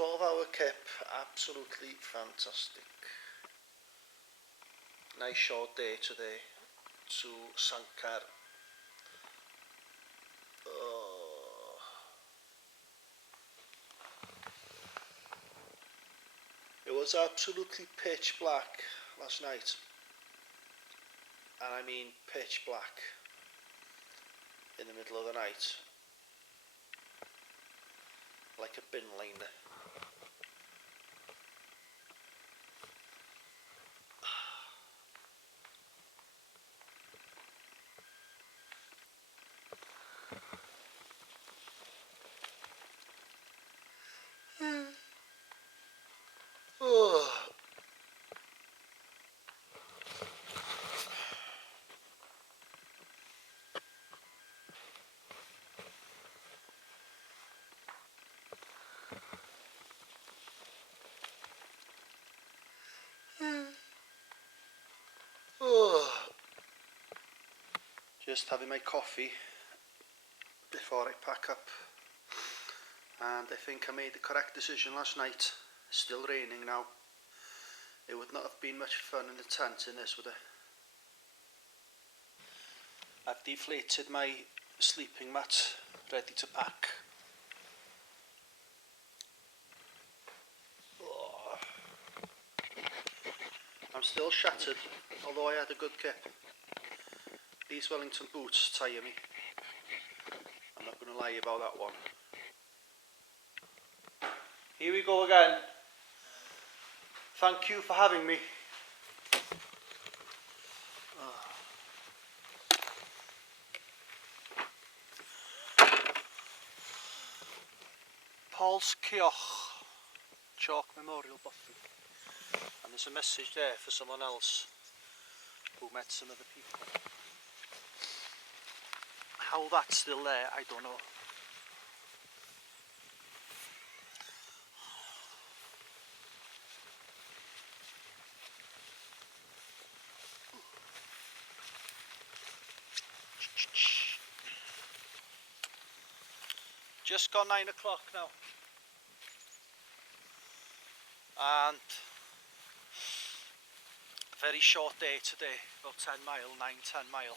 12-hour kip, absolutely fantastic. Nice short day today to Sankar. It was absolutely pitch black last night, and I mean pitch black in the middle of the night, like a bin liner. Oh. Oh. Just having my coffee before I pack up, and I think I made the correct decision last night. It's still raining now. It would not have been much fun in the tent in this, would it? I've deflated my sleeping mat, ready to pack. Oh. I'm still shattered, although I had a good kip. These Wellington boots tire me. I'm not going to lie about that one. Here we go again. Thank you for having me. Paul's Kioch Chalk Memorial Buffy. And there's a message there for someone else who met some other people. How that's still there, I don't know. Just gone 9 o'clock now. And a very short day today, about 10 mile, 9-10 mile.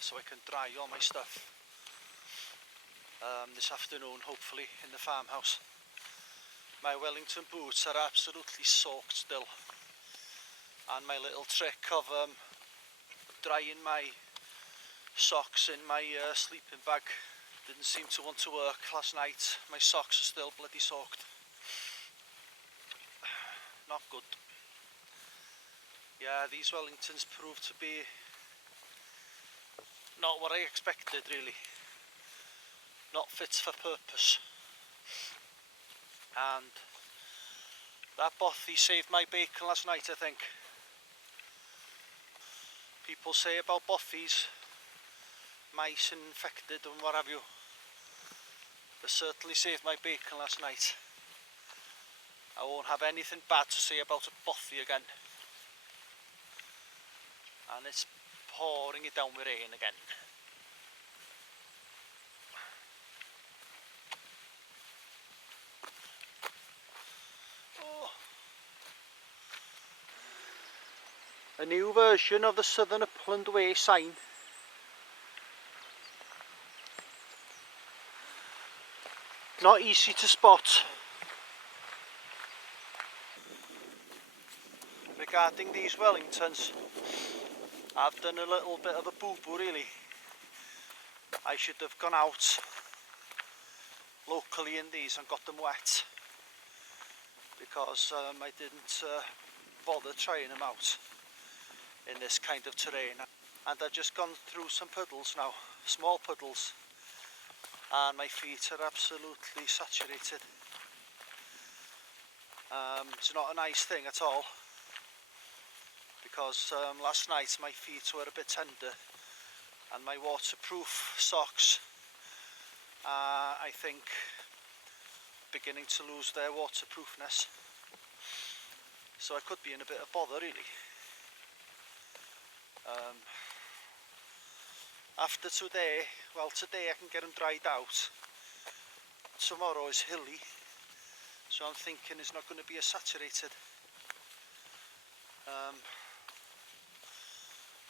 So I can dry all my stuff this afternoon, hopefully, in the farmhouse. My Wellington boots are absolutely soaked still, and my little trick of drying my socks in my sleeping bag didn't seem to want to work last night. My socks are still bloody soaked. Not good. Yeah, these Wellingtons proved to be not what I expected, really. Not fit for purpose. And that bothy saved my bacon last night, I think. People say about bothies, mice infected and what have you. They certainly saved my bacon last night. I won't have anything bad to say about a bothy again. And it's pouring it down with rain again. Oh. A new version of the Southern Upland Way sign. Not easy to spot. Regarding these Wellingtons, I've done a little bit of a boo-boo really. I should have gone out locally in these and got them wet, because I didn't bother trying them out in this kind of terrain. And I've just gone through some puddles now, small puddles, and my feet are absolutely saturated. It's not a nice thing at all, because last night my feet were a bit tender, and my waterproof socks I think beginning to lose their waterproofness, so I could be in a bit of bother really. After today, well, today I can get them dried out, tomorrow is hilly, so I'm thinking it's not going to be as saturated.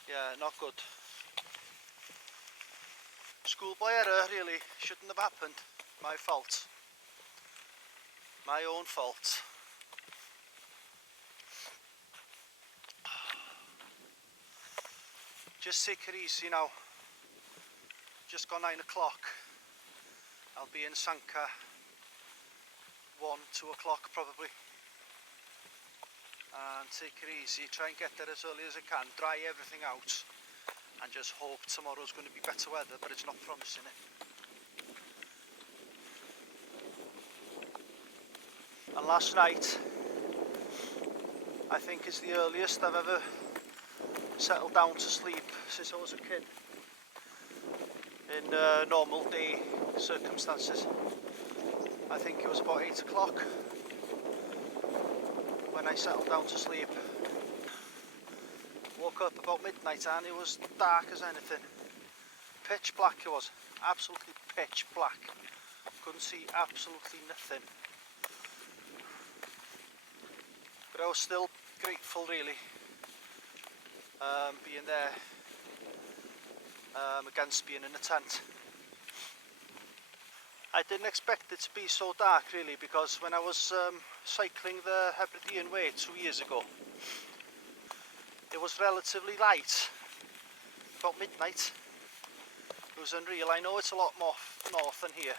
Yeah, not good. Schoolboy error, really. Shouldn't have happened. My fault. My own fault. Just take it easy now. Just gone 9 o'clock. I'll be in Sanka 2 o'clock probably. And take it easy, try and get there as early as I can, dry everything out, and just hope tomorrow's going to be better weather, but it's not promising it. And last night, I think is the earliest I've ever settled down to sleep since I was a kid, in normal day circumstances. I think it was about 8 o'clock when I settled down to sleep. Woke up about midnight and it was dark as anything. Pitch black it was, absolutely pitch black. Couldn't see absolutely nothing. But I was still grateful really, being there, against being in a tent. I didn't expect it to be so dark really, because when I was cycling the Upland Way 2 years ago, it was relatively light, about midnight. It was unreal. I know it's a lot more north than here,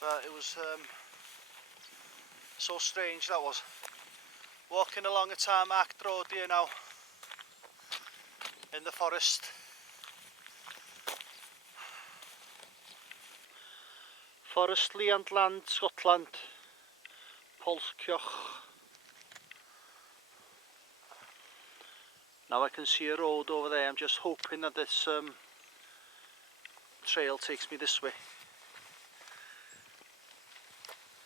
but it was so strange that was. Walking along a tarmacked road here now, in the forest. Forestly and Land, Scotland, Polskioch. Now I can see a road over there. I'm just hoping that this trail takes me this way.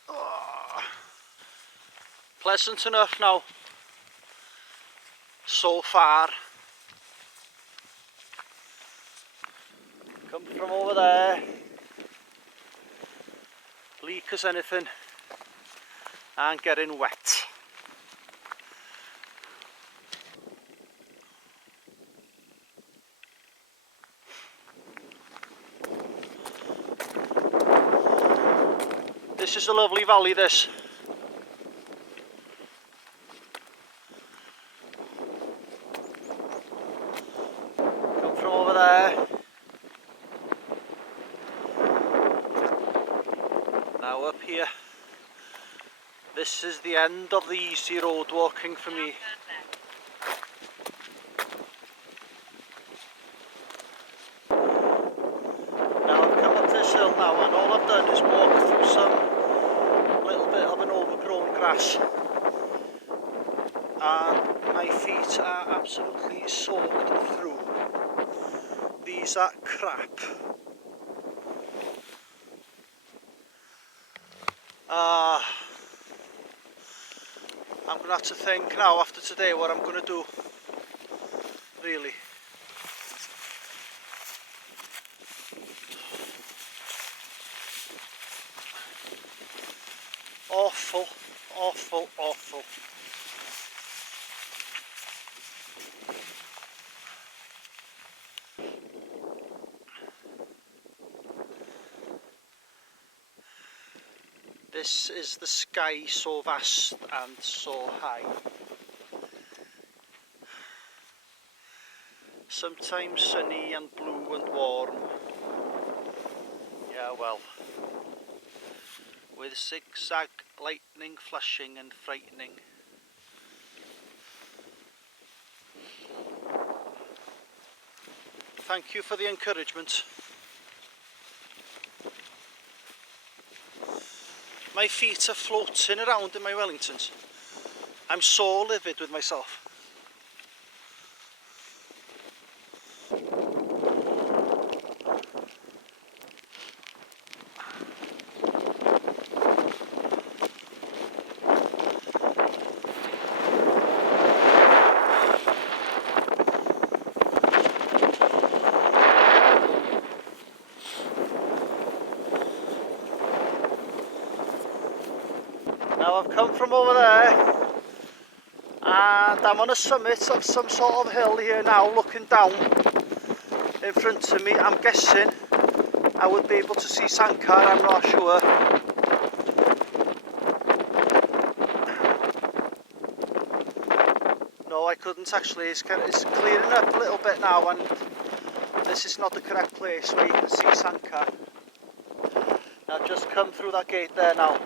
Oh. Pleasant enough now, so far. Come from over there, bleak as anything, and getting wet. This is a lovely valley, this. Come from over there. Now up here. This is the end of the easy road walking for me. Now I've come up this hill now, and all I've done is walk through some little bit of an overgrown grass, and my feet are absolutely soaked through. These are crap. I'm going to have to think now after today what I'm going to do, really. Awful, awful, awful. This is the sky, so vast and so high. Sometimes sunny and blue and warm. Yeah, well. With zigzag lightning flashing and frightening. Thank you for the encouragement. My feet are floating around in my Wellingtons. I'm so livid with myself. Now I've come from over there and I'm on a summit of some sort of hill here now, looking down in front of me. I'm guessing I would be able to see Sankar, I'm not sure. No, I couldn't actually. It's clearing up a little bit now, and this is not the correct place where you can see Sankar. I've just come through that gate there now,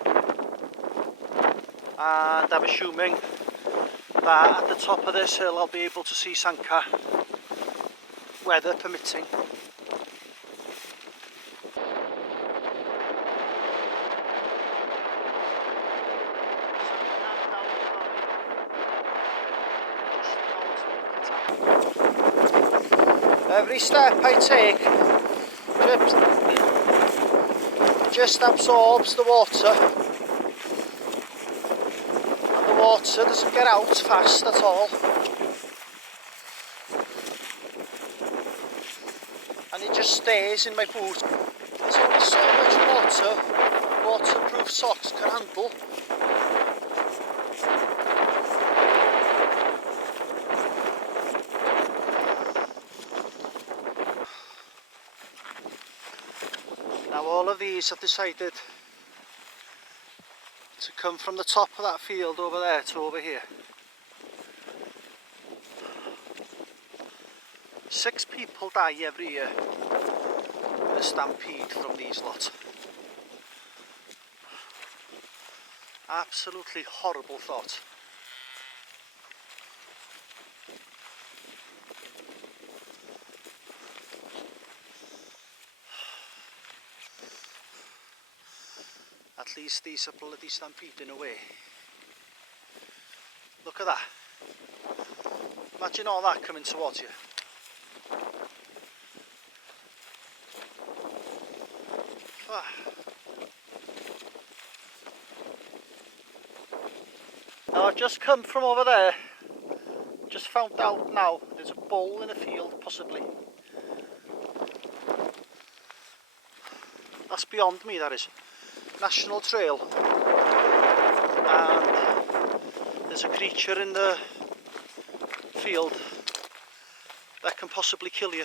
and I'm assuming that at the top of this hill I'll be able to see Sankar, weather permitting. Every step I take just absorbs the water, and the water doesn't get out fast at all, and it just stays in my boot. There's only so much water waterproof socks can handle. Now all of these have decided to come from the top of that field over there to over here. 6 people die every year in a stampede from these lot. Absolutely horrible thought. At least these are bloody stampeding away. Look at that. Imagine all that coming towards you. Ah. Now I've just come from over there. Just found out now there's a bull in a field, possibly. That's beyond me, that is. National Trail, and there's a creature in the field that can possibly kill you.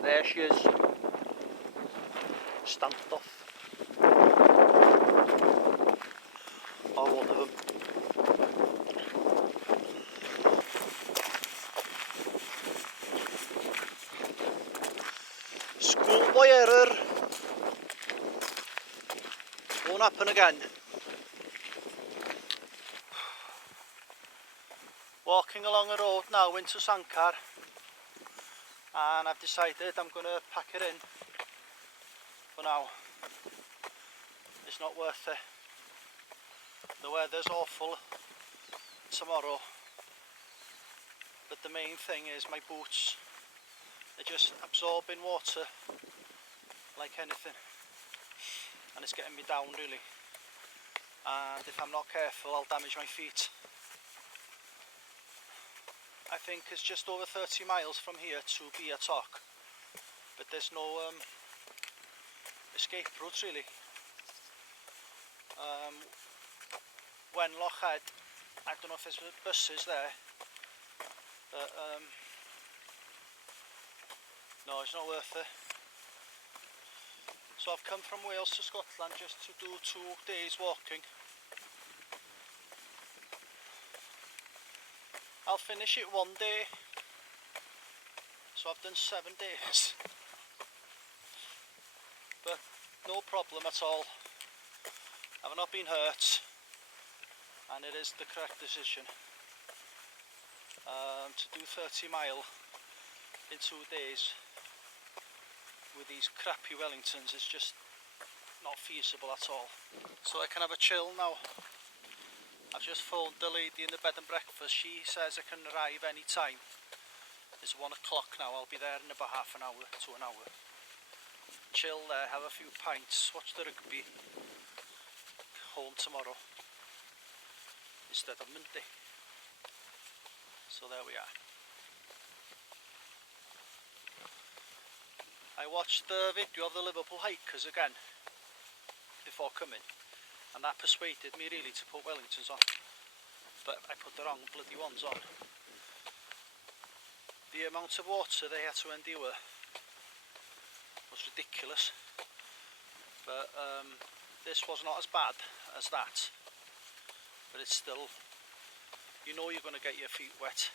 There she is, stamped off. Or one of them. Schoolboy error. Won't happen again. Walking along a road now into Sankar, and I've decided I'm going to pack it in for now. It's not worth it. The weather's awful tomorrow, but the main thing is my boots. They're just absorbing water like anything, and it's getting me down really, and if I'm not careful I'll damage my feet. I think it's just over 30 miles from here to Biatok, but there's no escape route really. Wenloch Head, I don't know if there's buses there, but no, it's not worth it. So I've come from Wales to Scotland just to do 2 days walking. I'll finish it one day, so I've done 7 days, but no problem at all. I've not been hurt, and it is the correct decision. To do 30 mile in 2 days with these crappy Wellingtons is just not feasible at all. So I can have a chill now. I've just phoned the lady in the bed and breakfast. She says I can arrive any time. It's 1 o'clock now. I'll be there in about half an hour to an hour. Chill there, have a few pints, watch the rugby. Home tomorrow instead of Monday. So there we are. I watched the video of the Liverpool hikers again. The before coming, and that persuaded me really to put Wellingtons on, but I put the wrong bloody ones on. The amount of water they had to endure was ridiculous, but this was not as bad as that, but it's still, you know, you're going to get your feet wet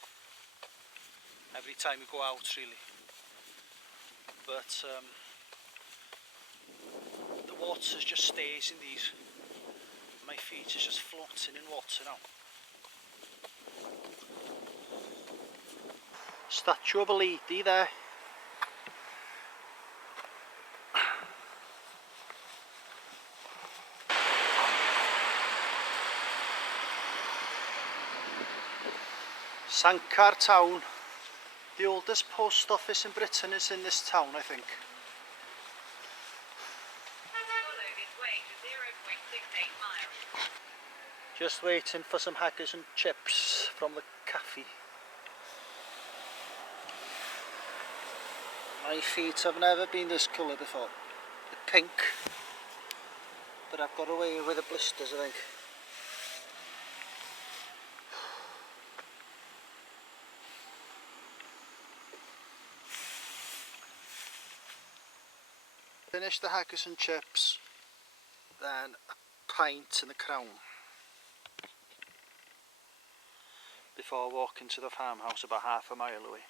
every time you go out really, but the water just stays in these. My feet is just floating in water now. Statue of a lady there. Sankar town. The oldest post office in Britain is in this town, I think. Follow this way to 0.68 miles. Just waiting for some haggis and chips from the cafe. My feet have never been this colour before. They're pink, but I've got away with the blisters, I think. Finish the haggis and chips, then a pint in the Crown before walking to the farmhouse about half a mile away.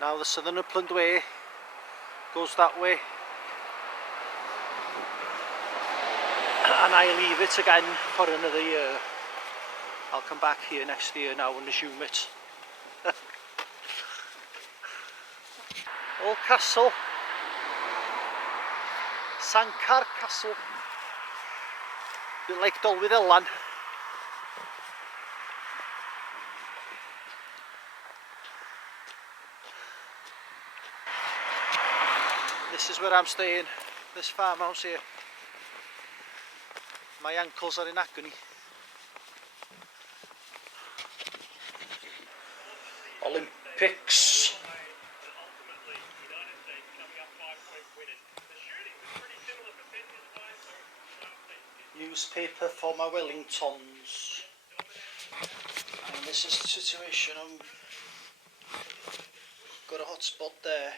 Now the southern Upland Way goes that way, and I leave it again for another year. I'll come back here next year now and resume it. Old castle, Sankar Castle, a bit like Dolwyd Elan. This is where I'm staying, this farmhouse here. My ankles are in agony. Olympics. Newspaper for my Wellingtons. And this is the situation. Got a hot spot there.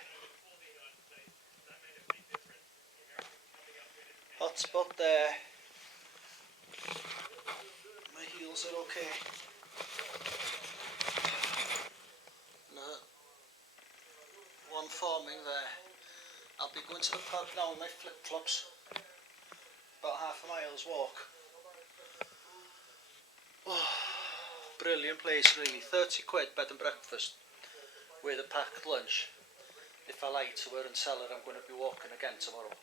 Hot spot there. My heels are okay. One forming there. I'll be going to the pub now with my flip-flops. About half a mile's walk. Oh, brilliant place really. 30 quid bed and breakfast with a packed lunch. If I lie to her and tell her I'm going to be walking again tomorrow.